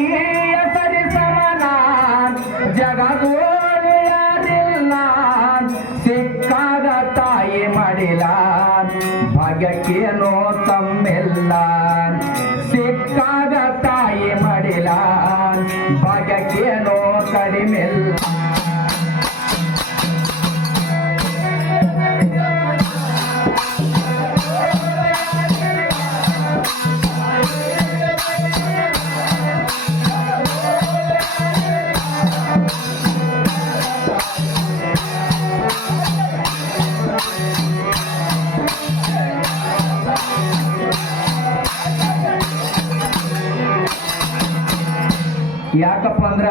ತಾಯಿ ಸರಿ ಸಮಾನ ಜಗದೋಳು ಯಾರಿಲ್ಲ ಸಿಕ್ಕಾಗ ತಾಯಿ ಮಾಡಿಲ್ಲ ಭಾಗ್ಯಕ್ಕೇನೋ ತಮ್ಮೆಲ್ಲ ಸಿಕ್ಕಾಗ ತಾಯಿ ಮಾಡಿಲ್ಲ ಭಾಗ್ಯಕ್ಕೇನೋ ಕಡಿಮೆಲ್ಲ ಯಾಕಪ್ಪ ಅಂದ್ರ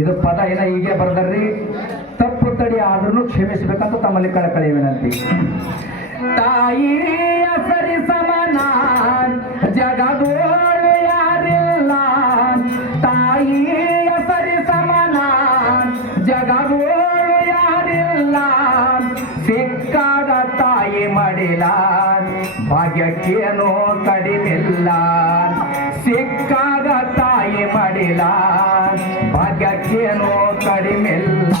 ಇದು ಪದ ಏನ ಹೀಗೆ ಬರ್ದಾರ್ರಿ ತಪ್ಪು ತಡಿ ಆದ್ರೂ ಕ್ಷಮಿಸಬೇಕಂತ ತಮ್ಮಲ್ಲಿ ಕಳಕಳಿ ವಿನಂತಿ ತಾಯಿಯ ಸರಿ ಸಮಾನ ಜಗದೋಳು ಯಾರಿಲ್ಲ ತಾಯಿಯ ಸರಿ ಸಮಾನ ಜಗದೋಳು ಯಾರಿಲ್ಲ ಸಿಕ್ಕಾಗ ತಾಯಿ ಮಾಡಿಲ್ಲ ಭಾಗ್ಯಕ್ಕೇನೋ ಕಡಿಮೆಲ್ಲ ಸಿಕ್ಕಾಗ ತಾಯಿ ಮಾಡಿಲ್ಲ ಭಾಗ್ಯಕ್ಕೇನೋ ಕಡಿಮೆಲ್ಲ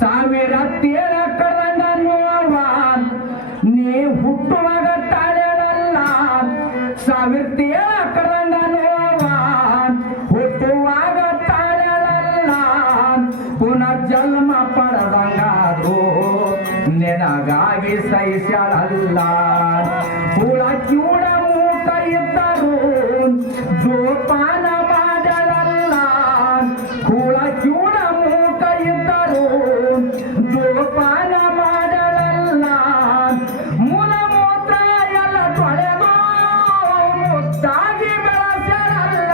ಸಾವಿರ ಕರಂಗ ನೋವ ನೀ ಹುಟ್ಟುವಾಗ ತಾಳೆಲ್ಲ ಸಾವಿರ ಕರಂಗ ನೋವ ಹುಟ್ಟುವಾಗ ತಾಳೆಲ್ಲ ಪುನಃ ಜನ್ಮ ಪಡೆದಂಗಾದ್ರು ನಿನಗಾಗಿ ಸಹಿಸ್ಯಾಳಲ್ಲ ಹುಳ ಕಿವುಡ ಮೂಟ ಇದ್ದರು ಜೋಪಾನ ಮಾಡಲಲ್ಲ ಹುಳ ಕಿವುಡ ಮೂಟ ಇದ್ದರು ಜೋಪಾನ ಮಾಡಲಲ್ಲ ಮೂಲ ಮೂತ್ರ ಎಲ್ಲ ತೊಳೆದು ಮುತ್ತಾಗಿ ಬೆಳೆಸಲಲ್ಲ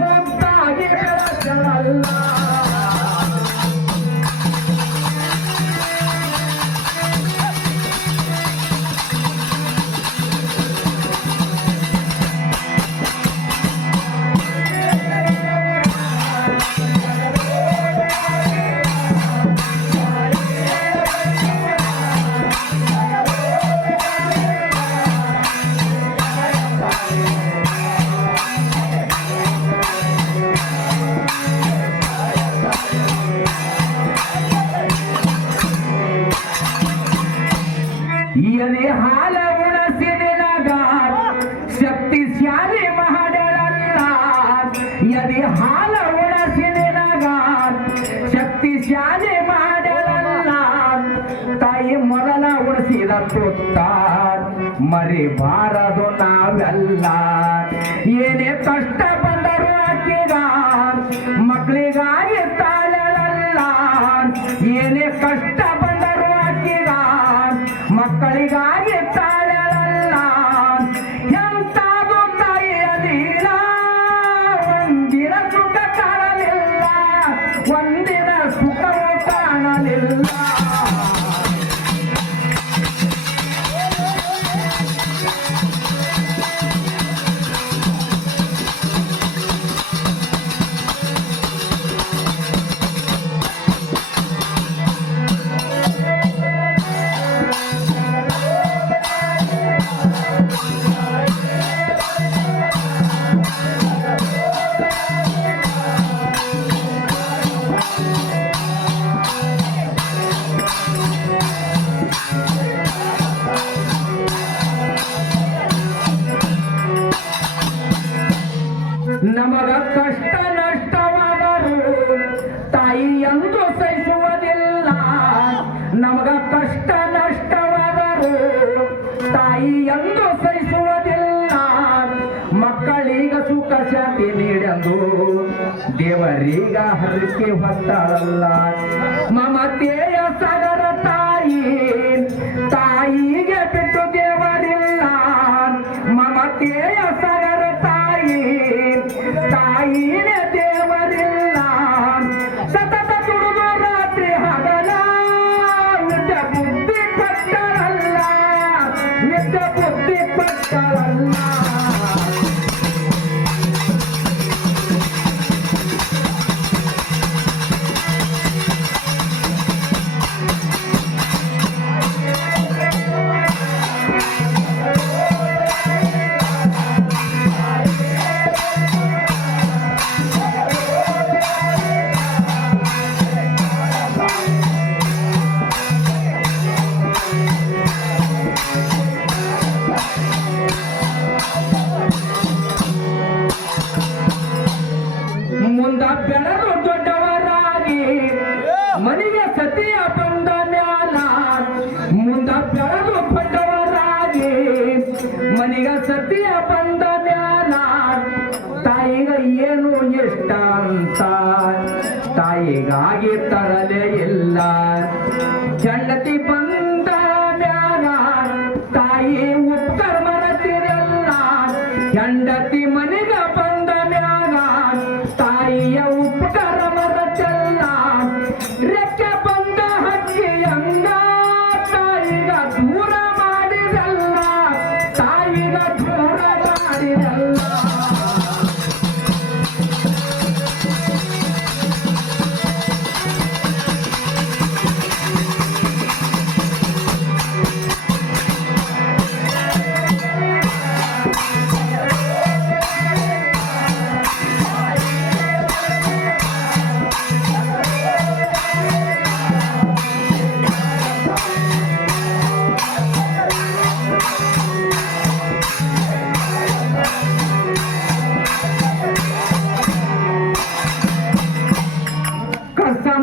ಮುತ್ತಾಗಿ ಬೆಳೆಸಲಲ್ಲ यदि हाल उणसिदिनाग शक्तिशाली महाडळಲ್ಲ यदि हाल उणसिदिनाग शक्तिशाली महाडळಲ್ಲ ತಾಯಿ ಮೊದಲ ಉಣಿಸಿದ ತುತ್ತ ಮರಿಬಾರದು ನಾವೆಲ್ಲ ಏನೇ ಕಷ್ಟ ಬಂದರೂ ಆಕೆಗ ಮಕ್ಕಳಿಗಾಗಿ ತಾಳಲ್ಲ ಏನೇ ಕಷ್ಟ ಬಂದರೂ ಆಕೆಗ ಮಕ್ಕಳಿಗಾಗಿ ತಾಳಲ್ಲ ಎಂತಾದು ತಾಯಿಯ ಲೀಲ ಒಂದಿನ ಸುಖ ಕಾಣಲಿಲ್ಲ ಒಂದಿನ ಸುಖವೂ ಕಾಣಲಿಲ್ಲ ನಮಗ ಕಷ್ಟ ನಷ್ಟವಾದರೂ ತಾಯಿ ಎಂದು ಸಹಿಸುವುದಿಲ್ಲ ನಮಗ ಕಷ್ಟ ನಷ್ಟವಾದರೂ ತಾಯಿ ಎಂದು ಸಹಿಸುವುದಿಲ್ಲ ಮಕ್ಕಳಿಗ ಸುಖ ಶಾಂತಿ ನೀಡೆಂದು ದೇವರೀಗ ಹರಕೆ ಹೊತ್ತಾಳಲ್ಲ ಮಮತೆಯ ಸಾಗರ ತಾಯಿ ತಾಯಿಗೆ ಬಿಟ್ಟು ದೇವರಿಲ್ಲ ಮಮತೆಯ ಸಾಗರ ತಾಯಿನೇ ದೇವರಿಲ್ಲ ಸತತ ದುಡಿದು ಮನೆಗೆ ಸತಿಯ ಬಂದ ಮ್ಯಾಲ ಮುಂದ ಬೆಳೆದು ಪಟ್ಟವರಾಗಿ ಮನೆಗೆ ಸತಿಯ ಬಂದ ಮ್ಯಾಲ ತಾಯಿಗ ಏನು ಇಷ್ಟ ಅಂತ ತಾಯಿಗಾಗಿ ತರಲೇ ಇಲ್ಲ. ಹೆಂಡತಿ ಬಂದ ಮ್ಯಾಲ ತಾಯಿ ಉತ್ತರ ಮರತಿರಲ್ಲ. ಹೆಂಡತಿ ಮನೆಗ ಬಂದ ಮ್ಯಾಲ ತಾಯಿಯ ಉಪಕಾರ ಮರಚಲ್ಲ. ರೆಕ್ಕೆ ಬಂದ ಹಕ್ಕಿಯಂಗ ತಾಯಿಗ ದೂರ ಮಾಡಿರಲ್ಲ. ತಾಯಿಗ ದೂರ ಮಾಡಿರಲ್ಲ.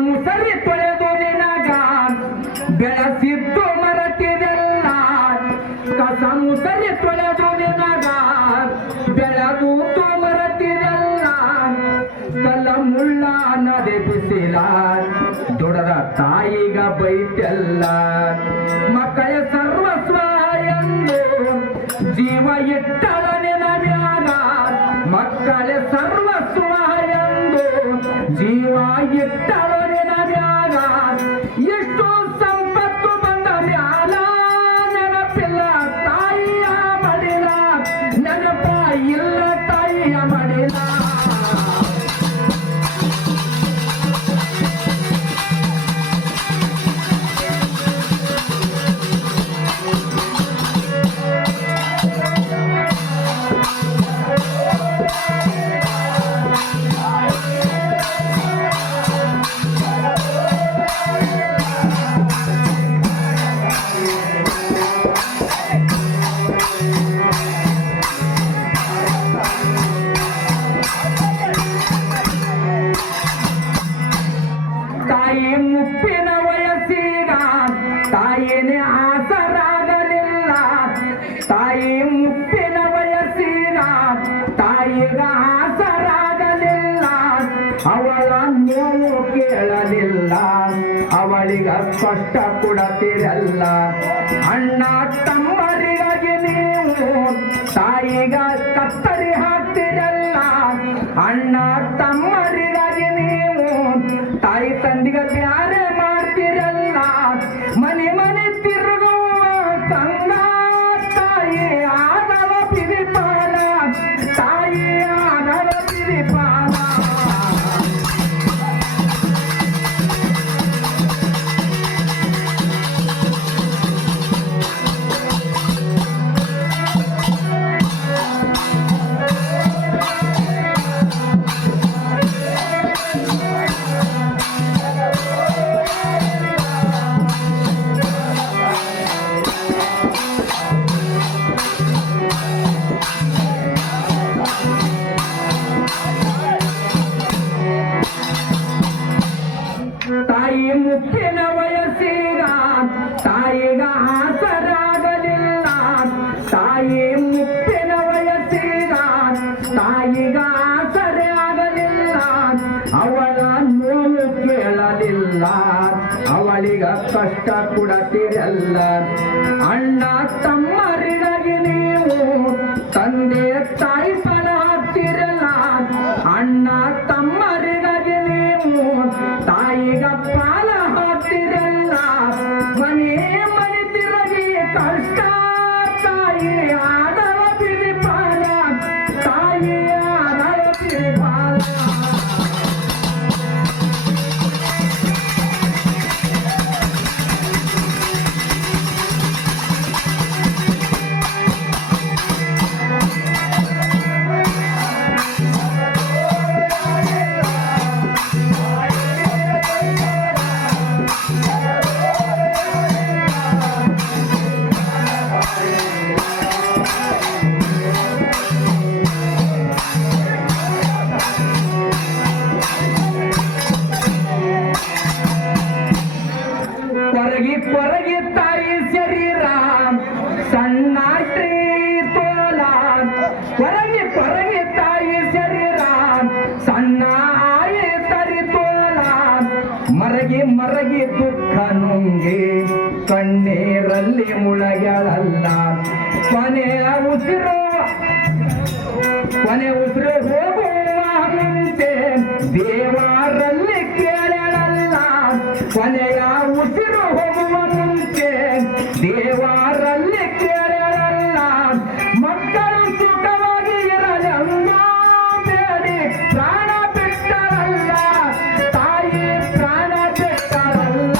ಮುಸರಿ ತೊಳೆದು ನಿನಗ ಬೆಳೆಸಿದ್ದು ಮರತಿದೆಲ್ಲ. ಕಸ ಮುಸರಿ ತೊಳೆದು ನಿನಗ ಬೆಳೆದು ಮರತಿದೆಲ್ಲ. ಕಲ್ಲ ಮುಳ್ಳ ನದೆ ಬಿಸಿಲ ದುಡದ ತಾಯಿಗ ಬೈತೆಲ್ಲ. ಮಕ್ಕಳ ಸರ್ವಸ್ವ ಎಂದು ಜೀವ ಇಟ್ಟಳ ನಿನಗ. ಮಕ್ಕಳ ಸರ್ವಸ್ವ ಎಂದು ಜೀವ ಇಟ್ಟಳ ನಿನಗ. ಎಷ್ಟು ಸಂಪತ್ತು ಬಂದ ಮ್ಯಾಲ ನೆನಪಿಲ್ಲ ತಾಯಿಯ ಮಡಿಲ. ನೆನಪ ಇಲ್ಲ ತಾಯಿಯ ಮಡಿಲ. ತಾಯಿ ಮುಪ್ಪಿನ ವಯಸ್ಸಿಗ ತಾಯಿನೇ ಆಸರಾಗಲಿಲ್ಲ. ತಾಯಿ ಮುಪ್ಪಿನ ವಯಸ್ಸಿಗ ತಾಯಿಗ ಆಸರಾಗಲಿಲ್ಲ. ಅವಳ ನೋವು ಕೇಳಲಿಲ್ಲ. ಅವಳಿಗ ಕಷ್ಟ ಕೊಡತಿರಲ್ಲ. ಅಣ್ಣ ತಮ್ಮರಿಗಾಗಿ ನೀವು ತಾಯಿಗ ಕತ್ತರಿ ಹಾಕ್ತಿರಲ್ಲ. ಅಣ್ಣ ತಮ್ಮರಿಗಾಗಿ ನೀವು ತಾಯಿ ತಂದಿಗ ಬ್ಯಾರೆ ಮಾಡ್ತಿರಲ್ಲ. ಮನೆ ಮನೆ ತಿರುಗುವ ಕಂಗ ತಾಯಿ ಆದವ ಪಿರಿಪಾಲ. ತಾಯಿ ಆದವ ಪಿರಿಪಾಲ. ತಾಯಿ ಮುಪ್ಪಿನ ವಯಸ್ಸಿಗ ತಾಯಿಗ ಆಸರಾಗಲಿಲ್ಲ. ತಾಯಿ ಮುಪ್ಪಿನ ವಯಸ್ಸಿಗ ತಾಯಿಗ ಆಸರೆ ಆಗಲಿಲ್ಲ. ಅವಳ ನೋವು ಕೇಳಲಿಲ್ಲ. ಅವಳಿಗ ಕಷ್ಟ ಕೊಡತಿರಲ್ಲ. ಅಣ್ಣ ತಮ್ಮರಿಗಾಗಿ ನೀವು ತಂದೆ ತಾಯಿ ಫಲ ಹಾಕ್ತಿರಲ್ಲ. ಅಣ್ಣ ತಮ್ಮರಿಗಾಗಿ ನೀವು ತಾಯಿಗ ಪಾಲ ಹಾಕ್ತಿರಲ್ಲ. ಮನೆ ಮನೆ ತಿರುಗಿ ಕಷ್ಟ ತಾಯಿ ಆದವ ಪಿರಿಪಾಲ. ತಾಯಿ ಆದವ ಪಿರಿಪಾಲ. ಹೊರಗೆ ತಾಯಿ ಶರೀರ ಸಣ್ಣ ತೋಲ ಹೊರಗೆ ತಾಯಿ ಶರೀರ ಸಣ್ಣ ತರಿ ತೋಲ ಮರಗಿ ದುಃಖ ನುಂಗಿ ಕಣ್ಣೀರಲ್ಲಿ ಮುಳಗಳಲ್ಲ ಕೊನೆಯ ಉಸಿರು ಹೋಗುವ ಮುಂಚೆ ದೇವರಲ್ಲಿ ಕೇಳಲ್ಲ ಕೊನೆಯ ಉಸಿರು ಹೋಗುವ ಮುಂಚೆ ದೇವರಲ್ಲಿ ಕೇಳಲ್ಲ ಮಕ್ಕಳು ಸುಖವಾಗಿ ಇರಲೆಲ್ಲ ಬೇಡಿ ಪ್ರಾಣ ಬಿಟ್ಟರಲ್ಲ ತಾಯಿ ಪ್ರಾಣ ಬಿಟ್ಟರಲ್ಲ.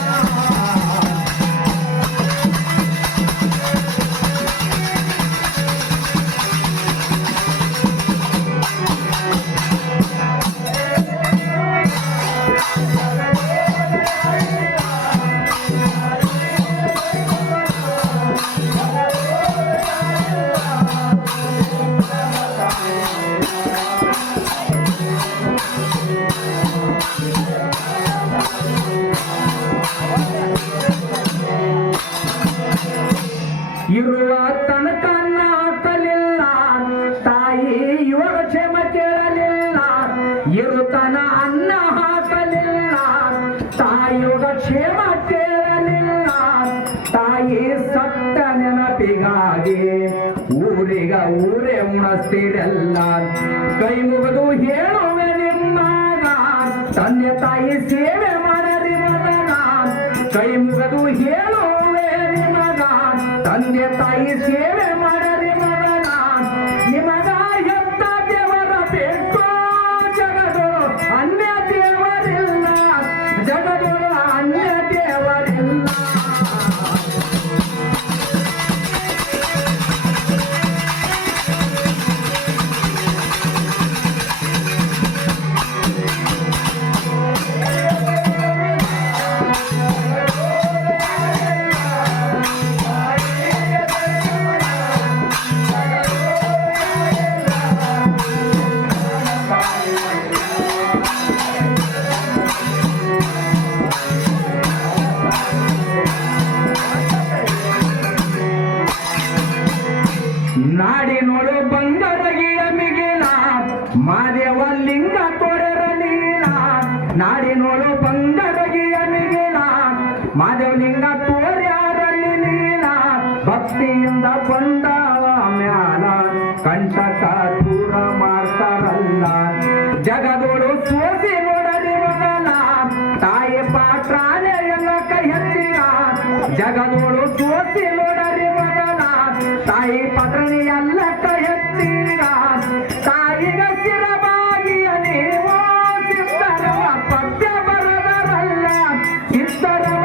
ಇರುವ ತನಕ ಹಾಕಲಿಲ್ಲ ತಾಯಿ ಇವಾಗ ಕ್ಷೇಮ ಕೇಳಲಿಲ್ಲ ಇರುತನ ಅನ್ನ ಹಾಕಲಿಲ್ಲ ತಾಯಿಯುಗ ಕ್ಷೇಮ ಕೇಳಲಿಲ್ಲ ತಾಯಿ ಸತ್ತ ನೆನಪಿಗಾಗಿ ಊರೇ ಉಣಿಸ್ತಿರಲ್ಲ ಕೈ ಮುಗಿದು ಹೇಳುವೆ ನಿಮ್ಮಾಗ ತಂದೆ ತಾಯಿ ಸೇವೆ ಮಾಡರಿ ಮಗನ ಕೈ ಮುಗಿದು ಹೇಳುವೆ ನಿಮಗ ತಂದೆ ತಾಯಿ ಸೇವೆ ಮಾಡರಿ ಮಗನ ನಿಮಗ ಎತ್ತ ದೇವರ ಬೇಕು ಜಗದೊಳು ಅನ್ಯ ದೇವರಿಲ್ಲ ಜಗದೊಳು ಅನ್ಯ ದೇವರಿಲ್ಲ. ನಾಡಿನೋಳು ಬಂಗರಗಿಯ ಮಿಗಿಲ ಮಾದೇವ ಲಿಂಗ ತೋರಲಿಲ್ಲ ನಾಡಿನೋಳು ಬಂಗರಗಿಯ ಮಿಗಿಲ ಮಾದೇವ ಲಿಂಗ ತೋರ್ಯಾರಲ್ಲಿ ನೀಲ ಭಕ್ತಿಯಿಂದ ಬಂದವ ಮ್ಯಾಲ ಕಂಟಕ ದೂರ ಮಾಡ್ತಾರಲ್ಲ ಜಗದೋಳು ಸೋಸಿ ನೋಡಲಿ ಮಗನ ತಾಯಿ ಪಾತ್ರಾನೆ ಎಲ್ಲ ಕೈ ಹಚ್ಚಿರ ಜಗದೋಳು ಸೋಸಿ ನೋಡಲಿ ಮಗನ ತಾಯಿ ಪತ್ರಣಿ ಎಲ್ಲ ಕೈ ಹಚ್ಚಿರ ತಾಯಿಗ ಸ್ಥಿರವಾಗಿಯ ನೀವು ಸಿದ್ಧರವ ಪದ್ಯ ಬರದರಲ್ಲ ಸಿದ್ಧರವ